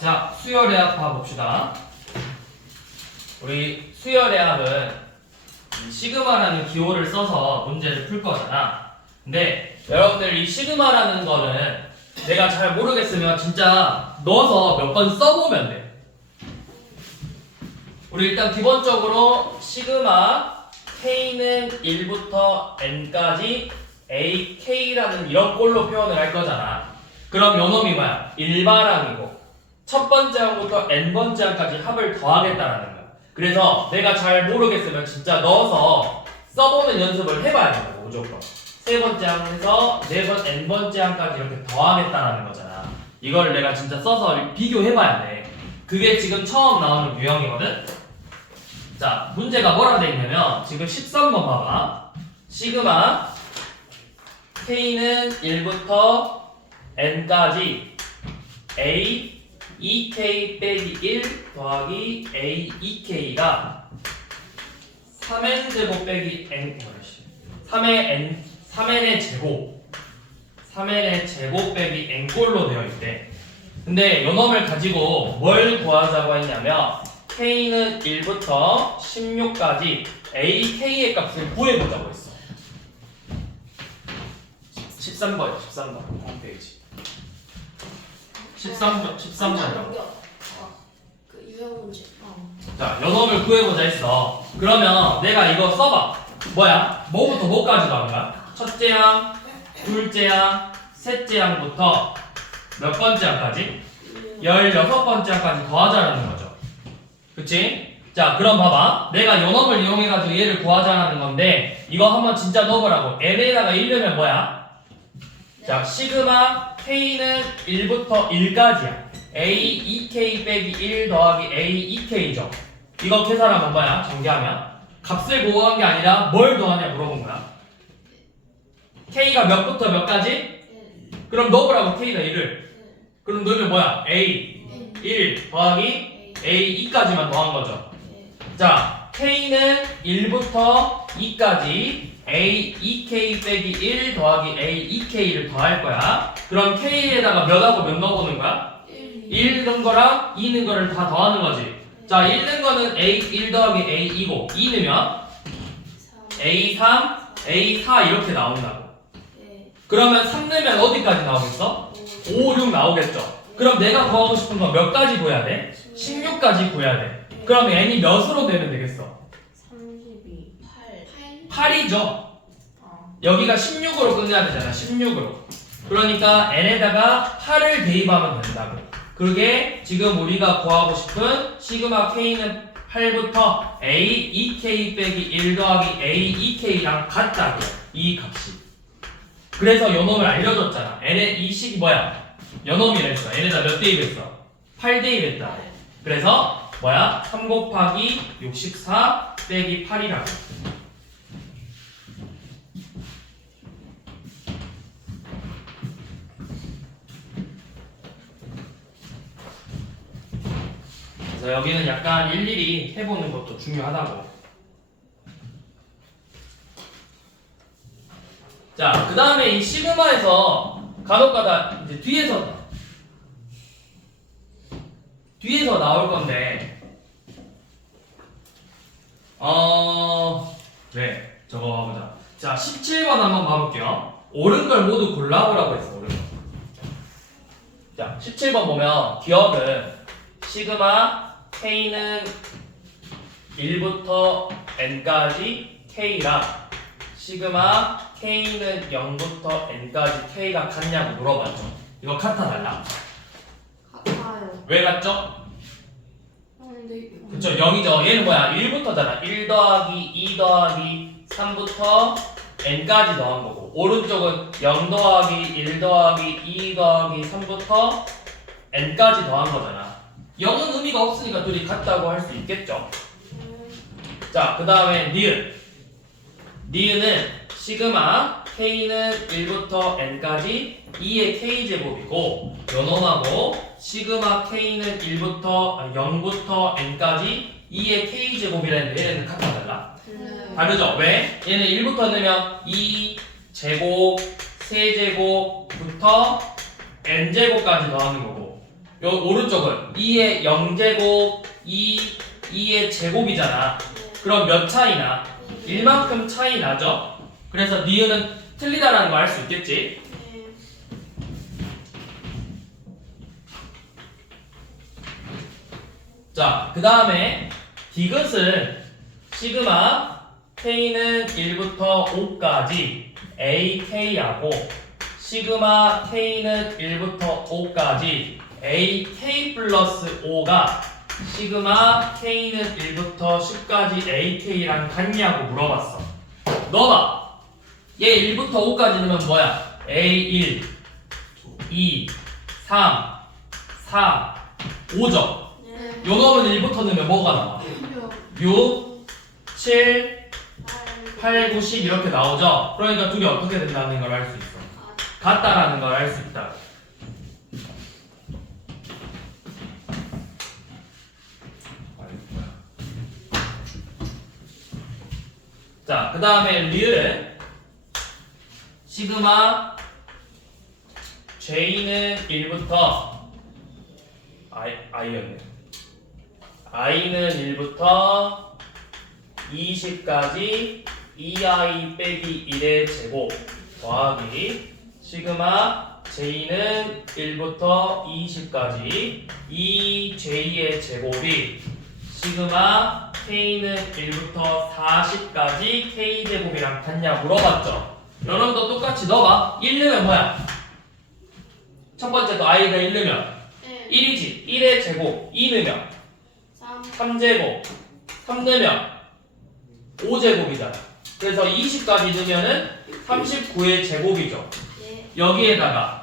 자, 수열의 합 봐봅시다. 우리 수열의 합은 시그마라는 기호를 써서 문제를 풀 거잖아. 근데 여러분들 이 시그마라는 거는 내가 잘 모르겠으면 진짜 넣어서 몇 번 써보면 돼. 우리 일단 기본적으로 시그마 K는 1부터 N까지 AK라는 이런 꼴로 표현을 할 거잖아. 그럼 요놈이 뭐야? 일반항이고 첫 번째 항부터 N번째 항까지 합을 더하겠다라는 거야. 그래서 내가 잘 모르겠으면 진짜 넣어서 써보는 연습을 해봐야 된다고 무조건. 세 번째 항에서 N번째 항까지 이렇게 더하겠다라는 거잖아. 이걸 내가 진짜 써서 비교해봐야 돼. 그게 지금 처음 나오는 유형이거든? 자, 문제가 뭐라 돼 있냐면 지금 13번 봐봐. 시그마 K는 1부터 N까지 A 2K 빼기 1 더하기 A 2K가 3N제곱 빼기 N 3N의 제곱 빼기 N꼴로 되어 있대. 근데 요놈을 가지고 뭘 구하자고 했냐면 K는 1부터 16까지 AK의 값을 구해보자고 했어. 13번이야, 13번. 홈페이지. 13번이라고. 그 유형 문제. 자, 요놈을 구해보자 했어. 그러면 내가 이거 써봐. 뭐야? 뭐부터 뭐까지 나온 거야? 첫째 항, 둘째 항, 셋째 항부터 몇 번째 항까지? 16번째 항까지 더하자라는 거죠. 그치? 자, 그럼 봐봐. 내가 요놈을 이용해가지고 얘를 구하자라는 건데 이거 한번 진짜 넣어보라고. N에다가 1넣으면 뭐야? 자, 시그마 K는 1부터 1까지야. A 2K 빼기 1 더하기 A 2K죠. 이거 계산하면 뭐야? 전개하면 값을 구한 게 아니라 뭘 더하냐 물어본 거야. K가 몇부터 몇까지? 그럼 넣어보라고. K가 1을. 그럼 넣으면 뭐야? A 1 더하기 A 2까지만 더한 거죠. 자, K는 1부터 2까지 A 2K 빼기 1 더하기 A 2K를 더할 거야. 그럼 K에다가 몇하고 몇 넣어보는 거야? 1 넣은 거랑 2 넣은 거를 다 더하는 거지. 자, 1 넣은 거는 A 1 더하기 A 2고 2 넣으면 A 3, A 4 이렇게 나온다고. 그러면 3 넣으면 어디까지 나오겠어? 5, 6 나오겠죠. 그럼 내가 구하고 싶은 건 몇 가지 구해야 돼? 16까지 구해야 돼. 그럼 N이 몇으로 되면 되겠어? 32, 8이죠. 여기가 16으로 끝내야 되잖아. 16으로. 그러니까 N에다가 8을 대입하면 된다고. 그게 지금 우리가 구하고 싶은 시그마 K는 8부터 A 2K 빼기 1 더하기 A 2K랑 같다고요. 이 값이. 그래서 요놈을 알려줬잖아. N의 이 식이 뭐야? 요놈이랬어. N에다 몇 대입했어? 8 대입했다. 그래서 뭐야? 3 곱하기 64 빼기 8이라고. 그래서 여기는 약간 일일이 해보는 것도 중요하다고. 자, 그 다음에 이 시그마에서 간혹가다 이제 뒤에서 나올 건데, 네, 저거 봐보자. 자, 17번 한번 봐볼게요. 옳은 걸 모두 골라보라고 했어, 옳은 거. 자, 17번 보면 기억은 시그마 K는 1부터 N까지 K랑 시그마 K는 0부터 N까지 K가 같냐고 물어봤죠. 이거 같아 달라? 같아요. 왜 같죠? 근데 그쵸, 0이죠. 얘는 뭐야? 1부터잖아. 1 더하기 2 더하기 3부터 N까지 더한 거고, 오른쪽은 0 더하기 1 더하기 2 더하기 3부터 N까지 더한 거잖아. 0은 의미가 없으니까 둘이 같다고 할 수 있겠죠. 자, 그 다음에 니은은 시그마 K는 1부터 N까지 2의 K제곱이고, 요놈하고 시그마 K는 0부터 N까지 2의 K제곱이라는데 얘네는 같아 달라? 다르죠? 왜? 얘는 1부터 넣으면 2 제곱 세제곱부터 n제곱까지 더하는 거고 요 오른쪽은 2의 0제곱 2의 제곱이잖아. 그럼 몇 차이나? 1만큼 차이 나죠? 그래서 니은은 틀리다라는 거 알 수 있겠지? 네. 자, 그 다음에 디귿은 시그마 k는 1부터 5까지 ak하고 시그마 k는 1부터 5까지 ak 플러스 5가 시그마 k는 1부터 10까지 ak랑 같냐고 물어봤어. 너가 얘 1부터 5까지 넣으면 뭐야? a1, 2, 3, 4, 5죠? 네. 요 넣으면 1부터 넣으면 뭐가 나와? 6, 7, 8, 9, 10 이렇게 나오죠? 그러니까 둘이 어떻게 된다는 걸 알 수 있어. 같다라는 걸 알 수 있다. 자, 그 다음에 리을은 시그마 j는 1부터 i였네. i는 1부터 20까지 2i 빼기 1의 제곱 더하기 시그마 j는 1부터 20까지 2j의 제곱이 시그마 k는 1부터 40까지 k제곱이랑 같냐 물어봤죠? 여러분도 똑같이 넣어봐. 1 넣으면 뭐야? 첫 번째도 i가 1 넣으면 1이지. 1의 제곱 2 넣으면 3제곱 3 넣으면 5제곱이잖아. 그래서 20까지 넣으면은 39의 제곱이죠. 여기에다가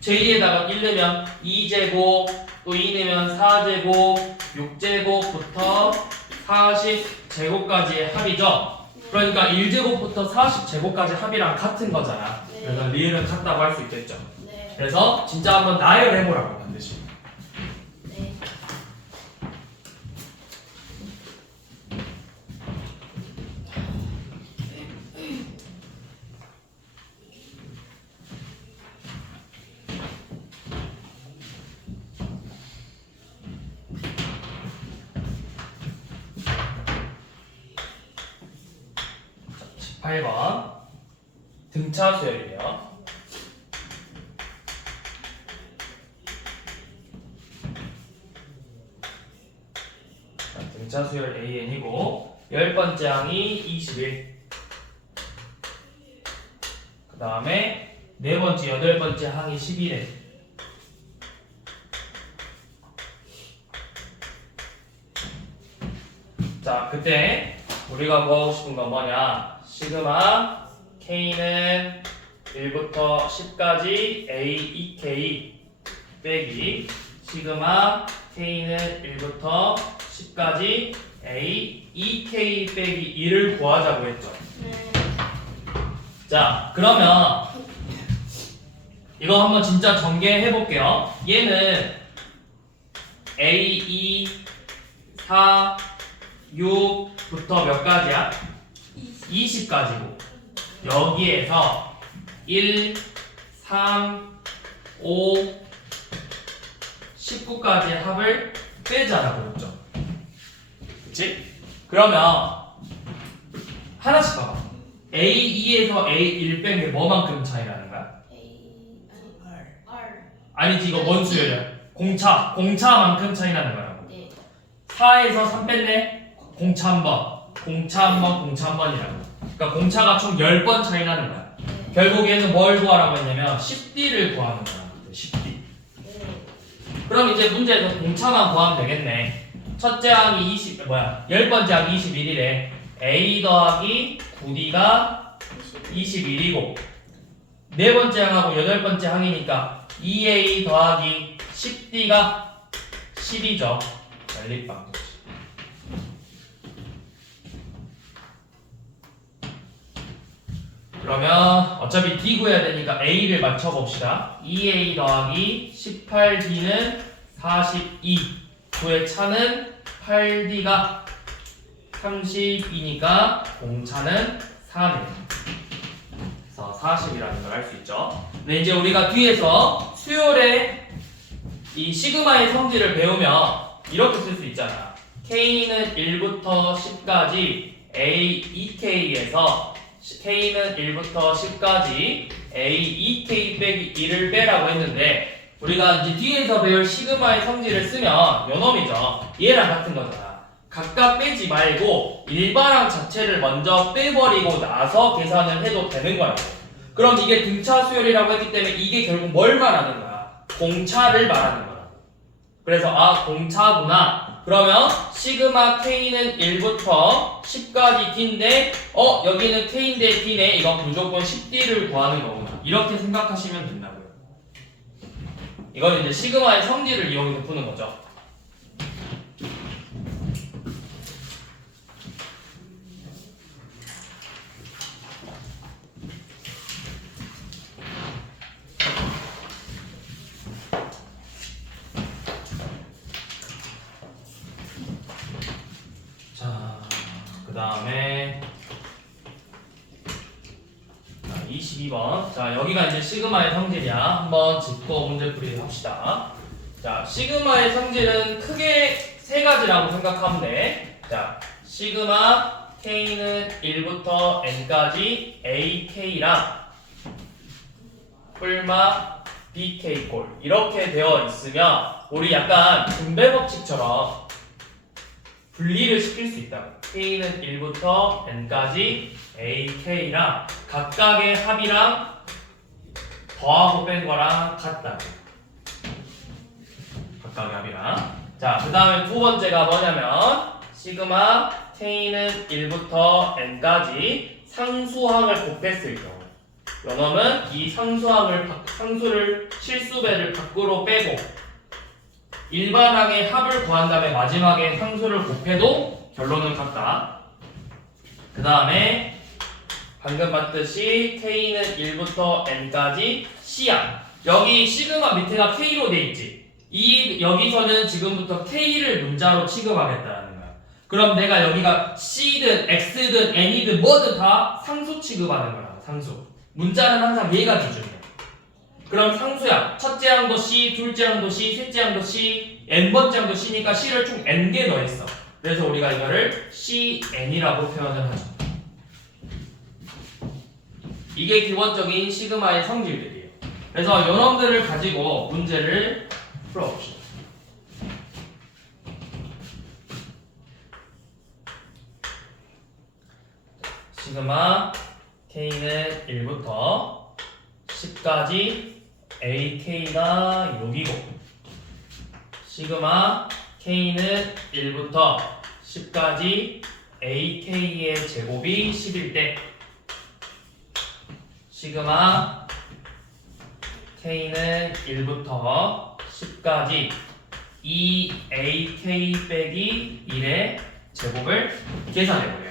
j에다가 1 넣으면 2제곱 또 2 넣으면 4제곱 6제곱부터 40제곱까지의 합이죠. 그러니까 1제곱부터 40제곱까지 합이랑 같은 거잖아. 그래서 리을은 같다고 할 수 있겠죠. 그래서 진짜 한번 나열해보라고 반드시. 자, 18번 등차 수열이에요. 등차 수열 AN이고 10번째 항이 21. 그 다음에 4번째, 8번째 항이 11회. 자, 그때 우리가 구하고 싶은 건 뭐냐? 시그마 K는 1부터 10까지 A, 2K 빼기 시그마 K는 1부터 10까지 A, 2K 빼기 2를 구하자고 했죠. 자, 그러면 이거 한번 진짜 전개해 볼게요. 얘는 A, 2, 4, 6부터 몇 가지야? 20까지고 여기에서 1, 3, 5, 19까지의 합을 빼자라고 그랬죠. 그치? 그러면 하나씩 봐봐. A2에서 A1 뺀 게 뭐만큼 차이 나는 거야? 아니지, 이거 뭔 수열이야? 공차만큼 차이 나는 거라고. 4에서 3 뺐네? 공차 한 번, 공차 한 번, 공차 한 번이라고. 그러니까 공차가 총 10번 차이 나는 거야. 결국 얘는 뭘 구하라고 했냐면 10D를 구하는 거야. 10D. 그럼 이제 문제에서 공차만 구하면 되겠네. 첫째 항이 10번째 항이 21이래. A 더하기 9D가 21이고 네 번째 항하고 8번째 항이니까 2A 더하기 10D가 10이죠. 전립방. 그러면 어차피 D 구해야 되니까 A를 맞춰봅시다. 2A 더하기 18D는 42. 9의 차는 8D가 30이니까 공차는 4네요. 그래서 40이라는 걸 알 수 있죠. 근데 이제 우리가 뒤에서 수열의 이 시그마의 성질을 배우면 이렇게 쓸 수 있잖아. K는 1부터 10까지 A, 2K에서 K는 1부터 10까지 A, 2K 빼기 1을 빼라고 했는데 우리가 이제 뒤에서 배울 시그마의 성질을 쓰면 요놈이죠. 얘랑 같은 거잖아. 각각 빼지 말고 일반항 자체를 먼저 빼버리고 나서 계산을 해도 되는 거라고. 그럼 이게 등차 수열이라고 했기 때문에 이게 결국 뭘 말하는 거야? 공차를 말하는 거야. 그래서 아 공차구나. 그러면 시그마 K는 1부터 10까지 D인데 여기는 K인데 D네. 이건 무조건 10D를 구하는 거구나. 이렇게 생각하시면 된다고요. 이건 이제 시그마의 성질을 이용해서 푸는 거죠. 그 다음에 22번. 자, 여기가 이제 시그마의 성질이야. 한번 짚고 문제풀이 합시다. 자, 시그마의 성질은 크게 세 가지라고 생각하면 돼. 자, 시그마 K는 1부터 N까지 AK랑 뿔마 BK 꼴 이렇게 되어 있으면 우리 약간 분배 법칙처럼 분리를 시킬 수 있다고. K는 1부터 N까지 AK랑 각각의 합이랑 더하고 뺀 거랑 같다고. 각각의 합이랑. 자, 그 다음에 두 번째가 뭐냐면 시그마 K는 1부터 N까지 상수항을 곱했을 경우 요놈은 이 상수를 실수배를 밖으로 빼고 일반항의 합을 구한 다음에 마지막에 상수를 곱해도 결론은 같다. 그 다음에 방금 봤듯이 K는 1부터 N까지 C항. 여기 시그마 밑에가 K로 돼 있지. 여기서는 지금부터 K를 문자로 취급하겠다는 거야. 그럼 내가 여기가 C든 X든 N이든 뭐든 다 상수 취급하는 거야. 상수. 문자는 항상 얘가 기준이야. 그럼 상수야. 첫째 항도 C, 둘째 항도 C, 셋째 항도 C, n번째 항도 C니까 C를 총 n개 더했어. 그래서 우리가 이거를 CN이라고 표현을 하죠. 이게 기본적인 시그마의 성질들이에요. 그래서 요놈들을 가지고 문제를 풀어봅시다. 시그마 K는 1부터 10까지 AK가 여기고 시그마 K는 1부터 10까지 AK의 제곱이 10일 때 시그마 K는 1부터 10까지 2AK 빼기 1의 제곱을 계산해보래요.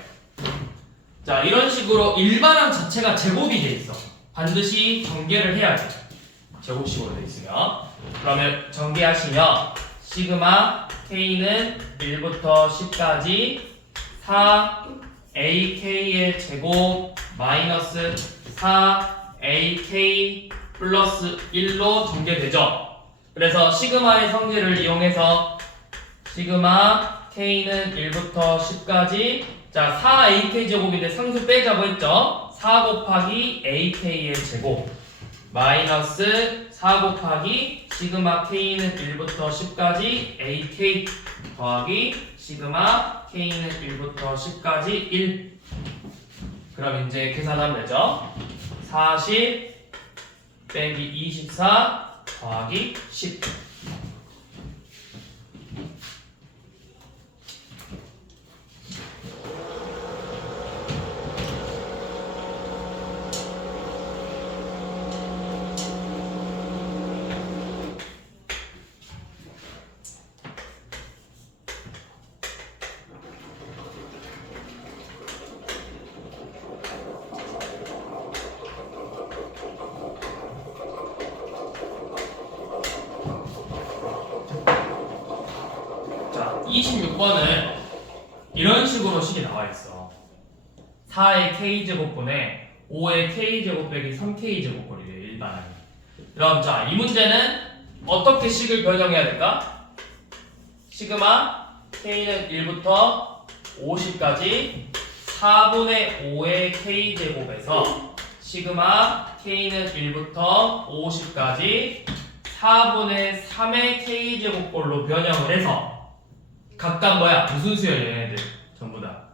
자, 이런 식으로 일반항 자체가 제곱이 돼 있어. 반드시 전개를 해야 돼. 제곱식으로 돼 있으면. 그러면 전개하시면 시그마 K는 1부터 10까지 4AK의 제곱 마이너스 4AK 플러스 1로 전개되죠. 그래서 시그마의 성질을 이용해서 시그마 K는 1부터 10까지 자, 4AK 제곱인데 상수 빼자고 했죠. 4 곱하기 AK의 제곱 마이너스 4 곱하기 시그마 K는 1부터 10까지 AK 더하기 시그마 K는 1부터 10까지 1. 그럼 이제 계산하면 되죠. 40 빼기 24 더하기 10. 자, 26번은 이런 식으로 식이 나와 있어. 4의 K제곱분에 5의 k제곱 빼기 3k제곱 거리래 일반항이. 그럼 자, 이 문제는 어떻게 식을 변형해야 될까? 시그마 k는 1부터 50까지 4분의 5의 k제곱에서 시그마 k는 1부터 50까지 4분의 3의 k제곱꼴로 변형을 해서 각각 뭐야? 무슨 수열이야 얘네들 전부 다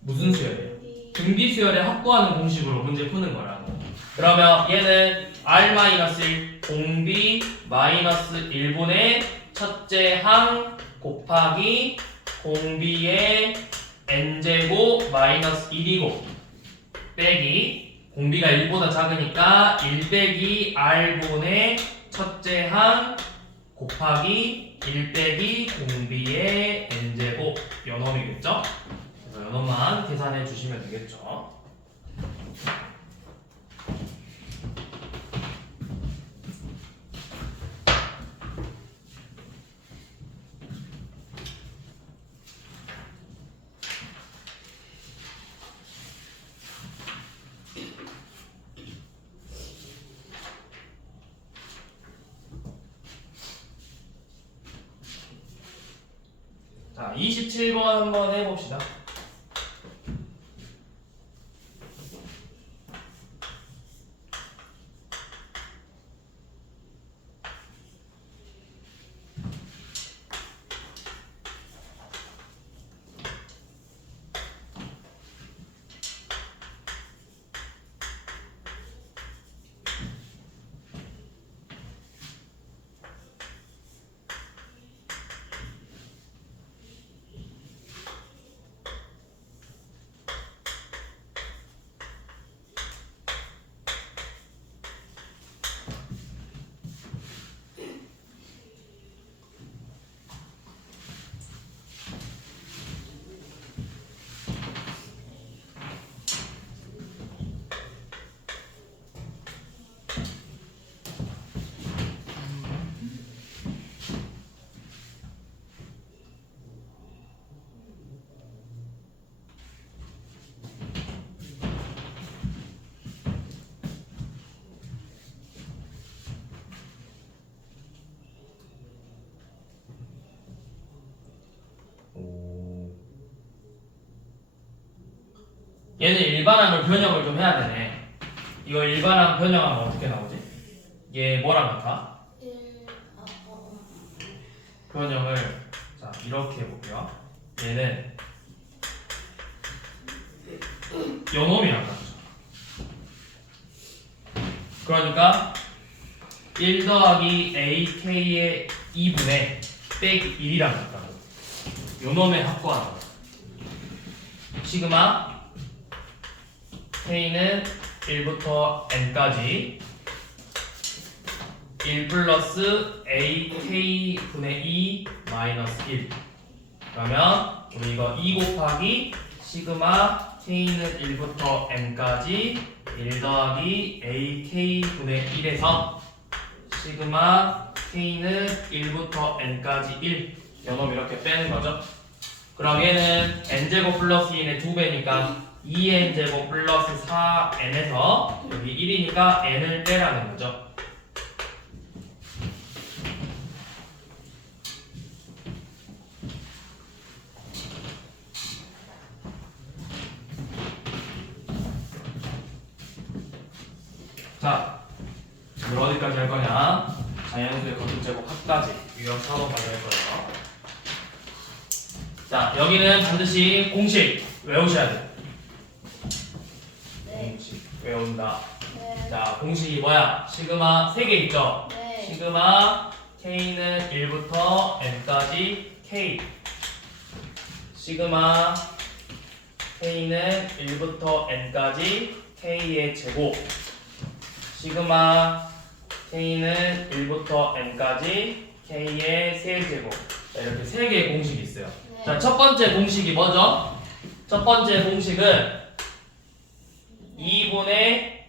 무슨 수열이야? 등비 수열에 확보하는 공식으로 문제 푸는 거라고. 그러면 얘는 r-1 공비 마이너스 1분의 첫째 항 곱하기 공비의 n제곱 마이너스 1이고 빼기 공비가 1보다 작으니까 1 빼기 r분의 첫째 항 곱하기 1 빼기 공비의 n제곱 요 놈이겠죠? 그래서 요 놈만 계산해 주시면 되겠죠? 자, 27번 한번 해봅시다. 얘는 일반항을 변형을 좀 해야 되네. 이거 일반항 변형하면 어떻게 나오지? 얘 뭐랑 같아? 변형을 자 이렇게 해볼게요. 얘는 요 놈이랑 같죠. 그러니까 1 더하기 ak의 2분의 빼기 1이랑 같다고. 요 놈에 확보하는 거야. 시그마 k는 1부터 n까지 1 플러스 ak분의 2 마이너스 1. 그러면 우리 이거 2 곱하기 시그마 k는 1부터 n까지 1 더하기 ak분의 1에서 시그마 k는 1부터 n까지 1. 요놈 이렇게 빼는 거죠. 그럼 얘는 n제곱 플러스 2의 2배니까 2n제곱 플러스 4n에서 여기 1이니까 n을 빼라는 거죠. 자, 이걸 어디까지 할 거냐? 자연수의 거듭제곱 합까지 유형 4번까지 할 거예요. 자, 여기는 반드시 공식 외우셔야 돼요. 공식 외운다. 자, 공식이 뭐야? 시그마 3개 있죠? 시그마 k는 1부터 n까지 k. 시그마 k는 1부터 n까지 k의 제곱. 시그마 k는 1부터 n까지 k의 세제곱. 이렇게 3개의 공식이 있어요. 자, 첫 번째 공식이 뭐죠? 첫 번째 공식은 2분의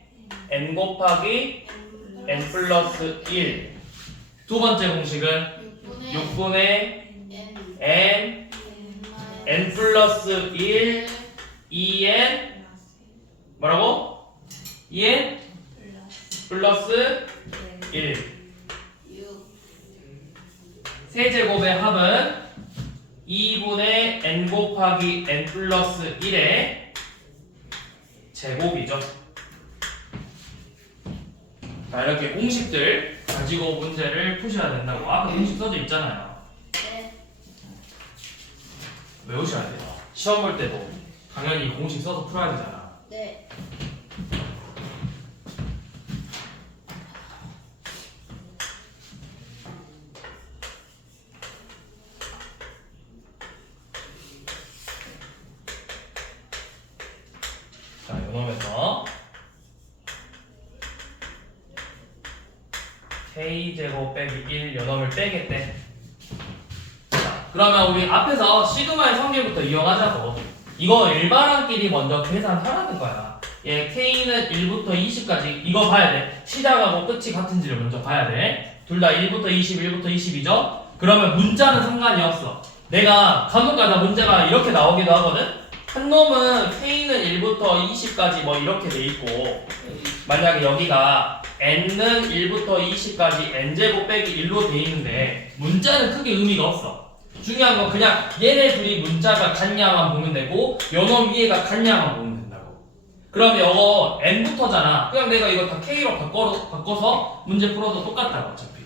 n 곱하기 n 플러스 1. 두 번째 공식은 6분의 n 플러스 1 2n 뭐라고? 2n 플러스 1 6 세제곱의 합은 2분의 n 곱하기 n 플러스 1의 제곱이죠. 자, 이렇게 공식들 가지고 문제를 푸셔야 된다고. 앞에 공식 써져 있잖아요. 네. 외우셔야 돼요. 시험 볼 때도 당연히 공식 써서 풀어야 되잖아. 네. 자, 요놈에서 k제곱 빼기 1 요놈을 빼겠대. 자, 그러면 우리 앞에서 시그마의 성질부터 이용하자고. 이거 일반항끼리 먼저 계산하라는 거야. 얘 k는 1부터 20까지 이거 봐야 돼. 시작하고 끝이 같은지를 먼저 봐야 돼. 둘 다 1부터 20, 1부터 20이죠? 그러면 문자는 상관이 없어. 내가 간혹가다 문제가 이렇게 나오기도 하거든? 한 놈은 k는 1부터 20까지 뭐 이렇게 돼 있고, 만약에 여기가 n는 1부터 20까지 n제곱 빼기 1로 돼 있는데 문자는 크게 의미가 없어. 중요한 건 그냥 얘네 둘이 문자가 같냐만 보면 되고 요놈 위에가 같냐만 보면 된다고. 그러면 이거 n부터잖아. 그냥 내가 이거 다 k로 바꿔서 문제 풀어도 똑같다고. 어차피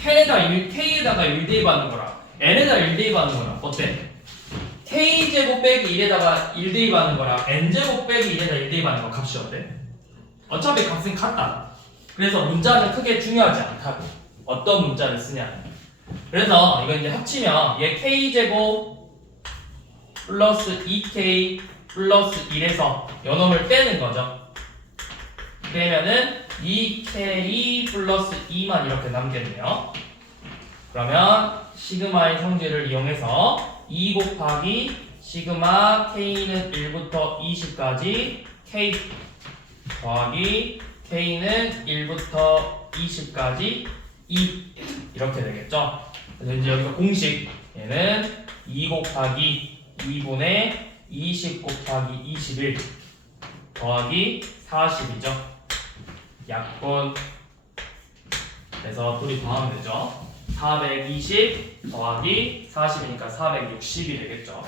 k에다가 1 대입하는 거랑 n에다 1 대입하는 거랑 어때? k제곱 빼기 1에다가 1 대입하는 거랑 n제곱 빼기 1에다 1 대입하는 거 값이 어때? 어차피 값은 같다. 그래서 문자는 크게 중요하지 않다고. 어떤 문자를 쓰냐. 그래서 이거 이제 합치면 얘 k제곱 플러스 2k 플러스 1에서 요놈을 빼는 거죠. 그러면은 2k 플러스 2만 이렇게 남겠네요. 그러면 시그마의 성질을 이용해서 2 곱하기 시그마 k는 1부터 20까지 k 더하기 k는 1부터 20까지 2 이렇게 되겠죠. 그래서 이제 여기서 공식 얘는 2 곱하기 2분의 20 곱하기 21 더하기 40이죠. 약분. 그래서 둘이 더하면 되죠. 420 더하기 40이니까 460이 되겠죠.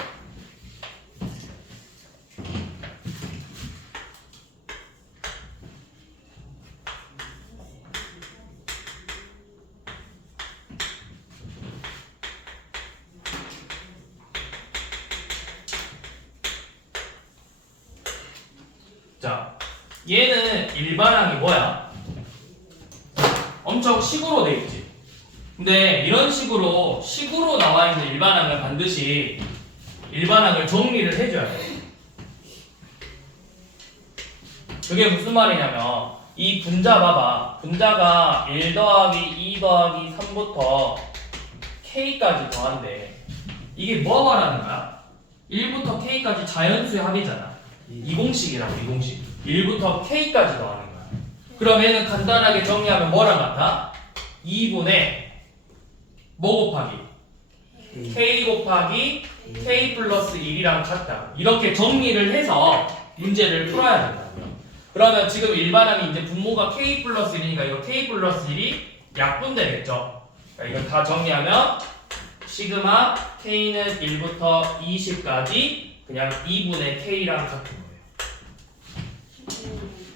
자, 얘는 일반항이 뭐야? 엄청 식으로 돼 있지. 근데 이런 식으로 나와 있는 일반항을 반드시 일반항을 정리를 해줘야 돼. 그게 무슨 말이냐면 이 분자 봐봐. 분자가 1 더하기 2 더하기 3부터 k까지 더한대. 이게 뭐 말하는 거야? 1부터 k까지 자연수의 합이잖아. 이 공식이라고. 이 공식 1부터 k까지 더하는 거야. 그럼 얘는 간단하게 정리하면 뭐랑 같아? 2분의 뭐 곱하기? k 곱하기 k 플러스 1이랑 같다. 이렇게 정리를 해서 문제를 풀어야 된다고요. 그러면 지금 일반항이 이제 분모가 k 플러스 1이니까 이거 k 플러스 1이 약분되겠죠. 그러니까 이걸 다 정리하면 시그마 k는 1부터 20까지 그냥 2분의 k랑 같은 거예요.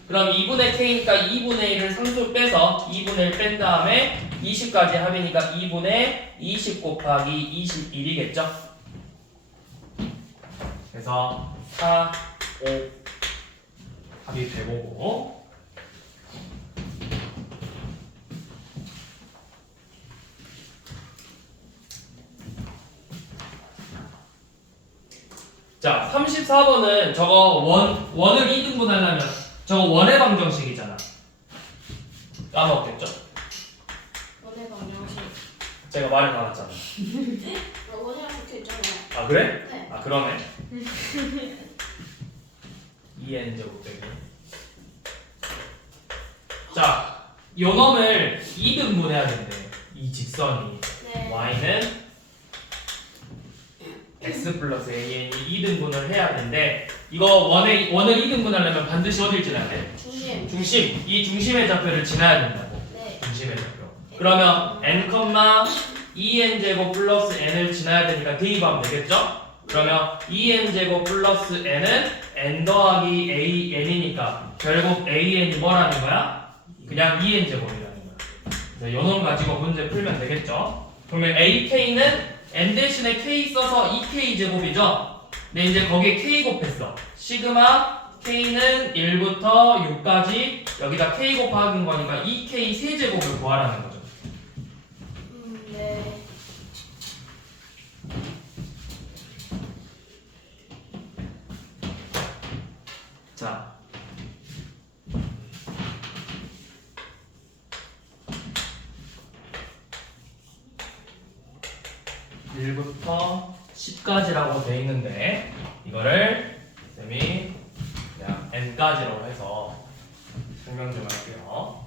그럼 2분의 k니까 2분의 1을 상수 빼서 2분의 1 뺀 다음에 20까지 합이니까 2분의 20 곱하기 21이겠죠? 그래서 4, 5 합이 되고 자, 34번은 저거 원을 2등분 하려면 저거 원의 방정식이잖아. 까먹겠죠? 원의 방정식. 제가 말을 받았잖아. 원이랑 적혀있잖아요. 아 그래? 네. 아 그러네. 2n 제곱 빼기. 자, 요 놈을 2등분 해야 된대. 이 직선이. 네. y는 x 플러스 an이 2등분을 해야 되는데 이거 원을 2등분 하려면 반드시 어딜 지나야 돼? 중심. 중심. 이 중심의 좌표를 지나야 된다고. 네. 중심의 좌표. 그러면 n, 2n 제곱 플러스 n을 지나야 되니까 대입하면 되겠죠? 그러면 2n 제곱 플러스 n은 n 더하기 an이니까 결국 an이 뭐라는 거야? 그냥 2n 제곱이라는 거야. 그래서 요놈 가지고 문제 풀면 되겠죠? 그러면 ak는 n 대신에 k 써서 2k 제곱이죠? 근데 이제 거기에 k 곱했어. 시그마 k는 1부터 6까지 여기다 k 곱하는 거니까 2k 세제곱을 구하라는 거죠. 네. 자, (1) 부터 10까지라고 돼 있는데 이거를 쌤이 그냥 n까지로 해서 설명 좀 할게요.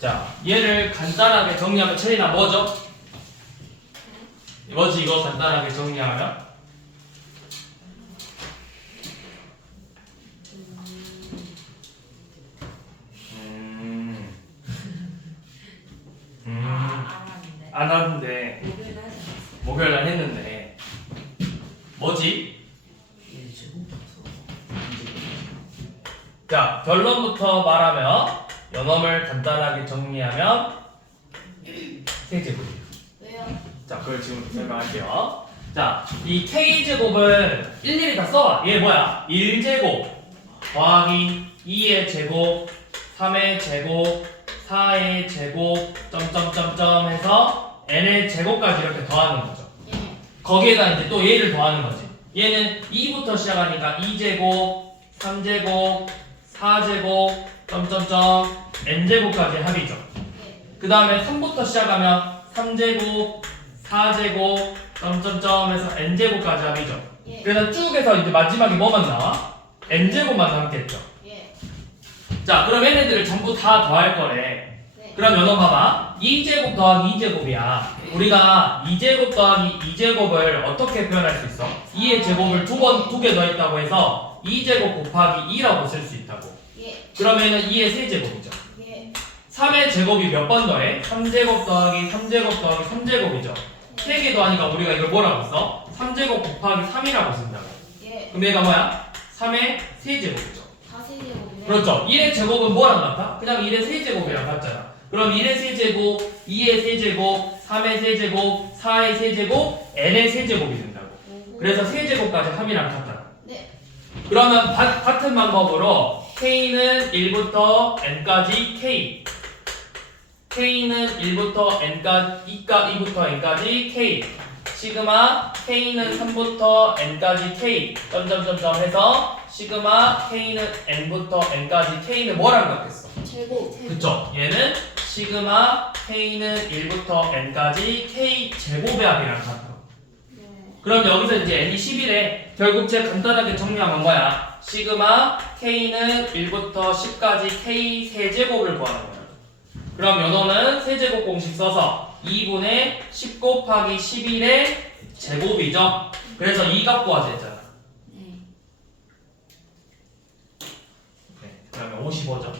자, 얘를 간단하게 정리하면 체리나 뭐죠? 뭐지 이거 간단하게 정리하면? 안 하는데 목요일날 했는데 뭐지? 자, 결론부터 말하면 연엄을 간단하게 정리하면 K제곱이에요. 왜요? 자, 그걸 지금 설명할게요. 자, 이 K제곱을 일일이 다 써봐. 얘 뭐야? 1제곱 더하기 2의 제곱 3의 제곱 4의 제곱 점점점점 해서 n의 제곱까지 이렇게 더하는 거죠. 예. 거기에다 이제 또 얘를 더하는 거지. 얘는 2부터 시작하니까 2제곱 3제곱 4제곱 점점점 n제곱까지 합이죠. 예. 그 다음에 3부터 시작하면 3제곱 4제곱 점점점 해서 n제곱까지 합이죠. 예. 그래서 쭉 해서 이제 마지막에 뭐만 나와? n제곱만 남겠죠. 예. 자, 그럼 얘네들을 전부 다 더할 거래. 네. 그럼 연어 봐봐. 2제곱 더하기 2제곱이야. 우리가 2제곱 더하기 2제곱을 어떻게 표현할 수 있어? 2의 제곱을 두 개 더했다고 해서 2제곱 곱하기 2라고 쓸 수 있다고. 예. 그러면은 2의 세제곱이죠. 예. 3의 제곱이 몇 번 더해? 3제곱 더하기 3제곱 더하기 3제곱이죠. 3개 더하니까 우리가 이걸 뭐라고 써? 3제곱 곱하기 3이라고 쓴다고. 예. 그럼 얘가 뭐야? 3의 세제곱이죠. 다세제곱이네. 그렇죠. 1의 제곱은 뭐랑 같아? 그냥 1의 세제곱이랑 같잖아. 그럼 1의 세제곱, 2의 세제곱, 3의 세제곱, 4의 세제곱, n의 세제곱이 된다고. 그래서 세제곱까지 합이랑 같다. 네. 그러면 같은 방법으로 k는 1부터 n까지 k, k는 1부터 n까지 2부터 n까지 k, 시그마 k는 3부터 n까지 k 점점점점 해서 시그마 k는 n부터 n까지 k는 뭐랑 같겠어? 제곱. 그쵸? 얘는 시그마 k는 1부터 n까지 k 제곱의 합이랑 같아. 네. 그럼 여기서 이제 n이 10이래. 결국 제가 간단하게 정리하면 뭐야? 시그마 k는 1부터 10까지 k 세제곱을 구하는 거야. 그럼 요거는 세제곱 공식 써서 2분의 10 곱하기 11의 제곱이죠. 그래서 이 값 구하자 했잖아. 네. 그러면 55죠.